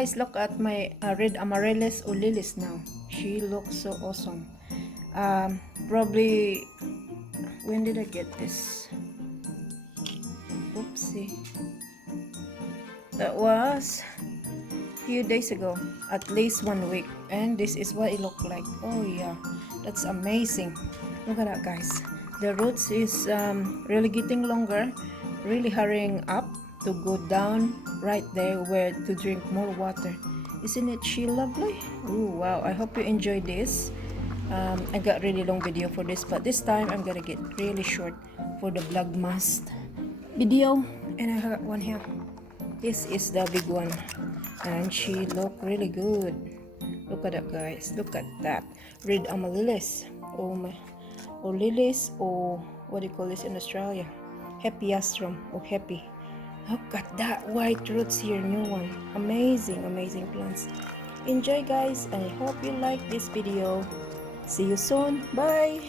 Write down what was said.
guys, look at my red Amaryllis or lilies now. She looks so awesome. Probably, when did I get this? Oopsie. That was a few days ago, at least 1 week. And this is what it looked like. Oh yeah, that's amazing. Look at that, guys. The roots is really getting longer, really hurrying up to go down right there where to drink more water. Isn't it she lovely? Oh wow, I hope you enjoyed this. I got really long video for this, but this time I'm gonna get really short for the vlogmas video. And I got one here. This is the big one, and she look really good. Look at that, guys. Look at that red amaryllis. Oh my, or lilies, or what do you call this in Australia? Happyastrum or happy. Look at that white roots here, new one. Amazing, amazing plants. Enjoy, guys, and I hope you like this video. See you soon. Bye.